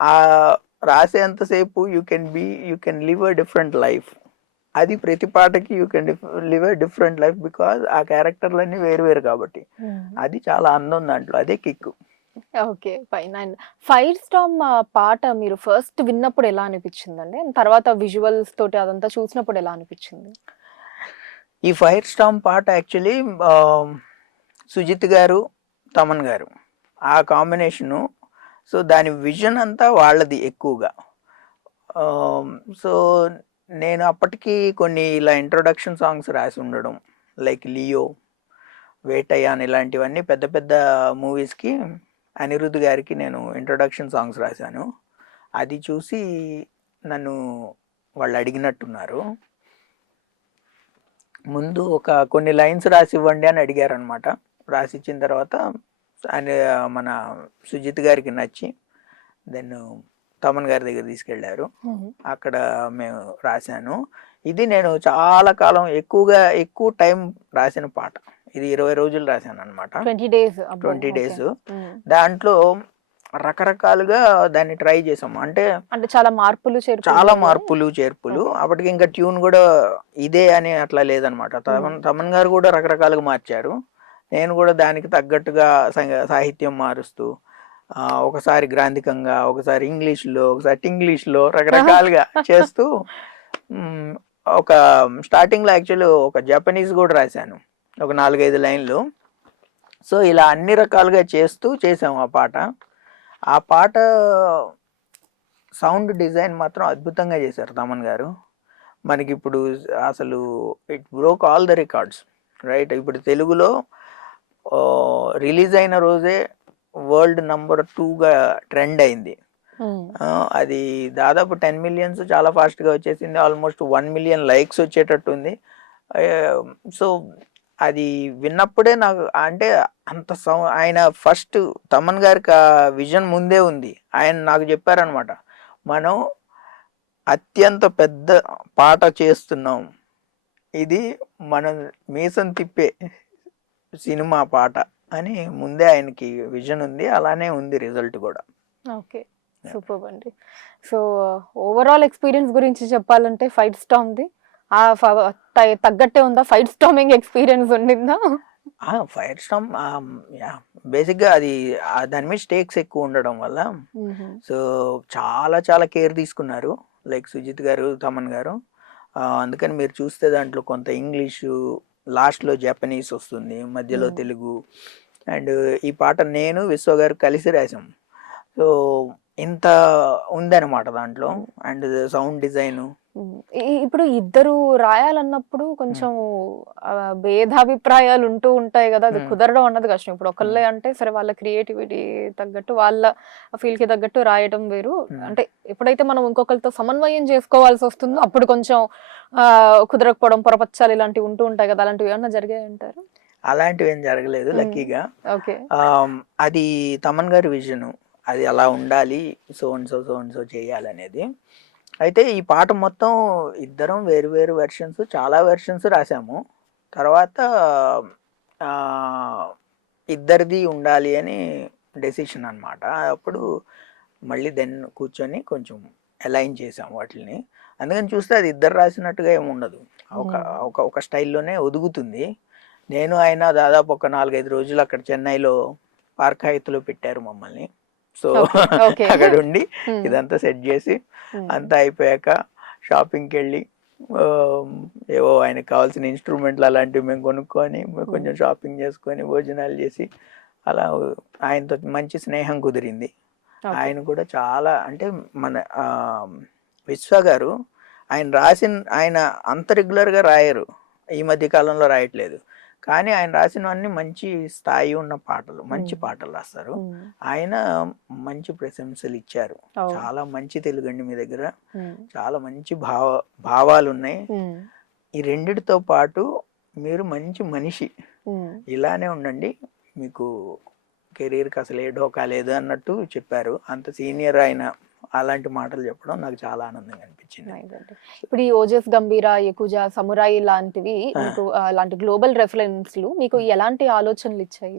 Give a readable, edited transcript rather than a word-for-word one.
ఆ రాసేంతసేపు you can live a different life. అది ప్రతి పాటకి you can live a different life because ఆ క్యారెక్టర్లన్నీ వేరు వేరు కాబట్టి. అది చాలా అందం దాంట్లో, అదే kick. Okay. Fine. And 'fire Storm' పాట మీరు ఫస్ట్ విన్నప్పుడు ఎలా అనిపిచ్చిందండి? అండ్ తర్వాత విజువల్స్ తోటి అదంతా చూసినప్పుడు ఎలా అనిపిచ్చింది? ఈ ఫైర్ స్టామ్ పాట యాక్చువల్లీ సుజిత్ గారు, తమన్ గారు ఆ కాంబినేషను. సో దాని విజన్ అంతా వాళ్ళది ఎక్కువగా. సో నేను అప్పటికి కొన్ని ఇలా ఇంట్రొడక్షన్ సాంగ్స్ రాసి ఉండడం, లైక్ 'లియో', 'వేటయాన్' ఇలాంటివన్నీ పెద్ద పెద్ద మూవీస్కి అనిరుద్ధ్ గారికి నేను ఇంట్రొడక్షన్ సాంగ్స్ రాశాను. అది చూసి నన్ను వాళ్ళు అడిగినట్టున్నారు. ముందు ఒక కొన్ని లైన్స్ రాసి ఇవ్వండి అని అడిగారనమాట. రాసి ఇచ్చిన తర్వాత ఆయన మన సుజిత్ గారికి నచ్చి దెన్ తమన్ గారి దగ్గర తీసుకెళ్లారు. అక్కడ మేము రాశాను. ఇది నేను చాలా కాలం ఎక్కువ టైం రాసిన పాట. ఇది 20 రోజులు రాశాను అనమాట. 20 డేస్. 20 డేస్. దాంట్లో రకరకాలుగా దాన్ని ట్రై చేసాము. అంటే చాలా మార్పులు చాలా మార్పులు చేర్పులు. అప్పటికి ఇంకా ట్యూన్ కూడా ఇదే అని అట్లా లేదనమాట. తమన్ గారు కూడా రకరకాలుగా మార్చారు. నేను కూడా దానికి తగ్గట్టుగా సాహిత్యం మారుస్తూ, ఒకసారి గ్రాంధికంగా, ఒకసారి ఇంగ్లీష్లో, ఒకసారి టింగ్లీష్లో రకరకాలుగా చేస్తూ ఒక స్టార్టింగ్లో యాక్చువల్లీ ఒక జపనీస్ కూడా రాశాను, ఒక 4-5 లైన్లు. సో ఇలా అన్ని రకాలుగా చేసాము ఆ పాట. ఆ పాట సౌండ్ డిజైన్ మాత్రం అద్భుతంగా చేశారు తమన్ గారు. మనకి ఇప్పుడు అసలు it broke all the records, right? ఇప్పుడు తెలుగులో రిలీజ్ అయిన రోజే వరల్డ్ నంబర్ 2గా ట్రెండ్ అయింది. అది దాదాపు 10 మిలియన్స్ చాలా ఫాస్ట్గా వచ్చేసింది. ఆల్మోస్ట్ 1 మిలియన్ లైక్స్ వచ్చేటట్టు ఉంది. సో అది విన్నప్పుడే నాకు అంటే అంత ఆయన ఫస్ట్ తమన్ గారికి ఆ విజన్ ముందే ఉంది. ఆయన నాకు చెప్పారనమాట, మనం అత్యంత పెద్ద పాట చేస్తున్నాం, ఇది మనం మీసం తిప్పే సినిమా పాట అని ముందే ఆయనకి విజన్ ఉంది. అలానే ఉంది రిజల్ట్ కూడా. ఓకే, సూపర్ అండి. సో ఓవరాల్ ఎక్స్పీరియన్స్ గురించి చెప్పాలంటే ఫైర్ స్టార్మ్‌ది తగ్గట్టే ఉందా? ఫైర్ స్టార్మింగ్ ఎక్స్పీరియన్స్ ఉండిందా? ఫైర్ స్టార్మ్ బేసిక్గా అది దాని మీద స్టేక్స్ ఎక్కువ ఉండడం వల్ల సో చాలా చాలా కేర్ తీసుకున్నారు, లైక్ సుజిత్ గారు, తమన్ గారు. అందుకని మీరు చూస్తే దాంట్లో కొంత ఇంగ్లీషు, లాస్ట్లో జపనీస్ వస్తుంది, మధ్యలో తెలుగు. అండ్ ఈ పాట నేను విశ్వ గారు కలిసి రాసాం. సో ఇంత ఉందన్నమాట దాంట్లో. అండ్ సౌండ్ డిజైన్ ఇప్పుడు ఇద్దరు రాయాలన్నప్పుడు కొంచెం భేదాభిప్రాయాలు ఉంటూ ఉంటాయి కదా, అది కుదరడం అన్నది కష్టం. ఇప్పుడు ఒకళ్ళే అంటే సరే, వాళ్ళ క్రియేటివిటీ తగ్గట్టు, వాళ్ళ ఫీల్ కి తగ్గట్టు రాయడం వేరు. అంటే ఎప్పుడైతే మనం ఇంకొకరితో సమన్వయం చేసుకోవాల్సి వస్తుందో అప్పుడు కొంచెం కుదరకపోవడం, పొరపచ్చాలు ఇలాంటివి ఉంటూ ఉంటాయి కదా, అలాంటివి ఏమన్నా జరిగాయి అంటారు? అలాంటివి ఏం జరగలేదు లక్కీగా. ఓకే. అది తమన్ గారి విజన్, అది అలా ఉండాలి, సో అండ్ సో చేయాలనేది. అయితే ఈ పాట మొత్తం ఇద్దరం వేరు వేరు వెర్షన్స్, చాలా వెర్షన్స్ రాసాము. తర్వాత ఇద్దరిది ఉండాలి అని డెసిషన్ అనమాట. అప్పుడు మళ్ళీ దెన్ కూర్చొని కొంచెం అలైన్ చేసాము వాటిని. అందుకని చూస్తే అది ఇద్దరు రాసినట్టుగా ఏమి ఉండదు, ఒక స్టైల్లోనే ఒదుగుతుంది. నేను ఆయన దాదాపు ఒక 4-5 రోజులు అక్కడ చెన్నైలో పార్క్ హైత్లో పెట్టారు మమ్మల్ని. సో అక్కడ ఉండి ఇదంతా సెట్ చేసి అంతా అయిపోయాక షాపింగ్కి వెళ్ళి ఏవో ఆయనకు కావాల్సిన ఇన్స్ట్రుమెంట్లు అలాంటివి మేము కొనుక్కొని కొంచెం షాపింగ్ చేసుకొని భోజనాలు చేసి అలా ఆయనతో మంచి స్నేహం కుదిరింది. ఆయన కూడా చాలా, అంటే మన విశ్వ గారు ఆయన అంత రెగ్యులర్గా రాయరు, ఈ మధ్య కాలంలో రాయట్లేదు. కానీ ఆయన రాసినవన్నీ మంచి స్థాయి ఉన్న పాటలు, మంచి పాటలు రాస్తారు. ఆయన మంచి ప్రశంసలు ఇచ్చారు. చాలా మంచి తెలుగండి మీ దగ్గర, చాలా మంచి భావాలు ఉన్నాయి. ఈ రెండిటితో పాటు మీరు మంచి మనిషి, ఇలానే ఉండండి, మీకు కెరీర్కి అసలు ఏ ఢోకా లేదు అన్నట్టు చెప్పారు. అంత సీనియర్ ఆయన అలాంటి మాటలు చెప్పడం నాకు చాలా ఆనందంగా అనిపించింది. ఇప్పుడు ఈ ఓజస్ గంభీరా, యకుజా, సమురాయి లాంటివి, అలాంటి గ్లోబల్ రెఫరెన్స్లు మీకు ఎలాంటి ఆలోచనలు ఇచ్చాయి?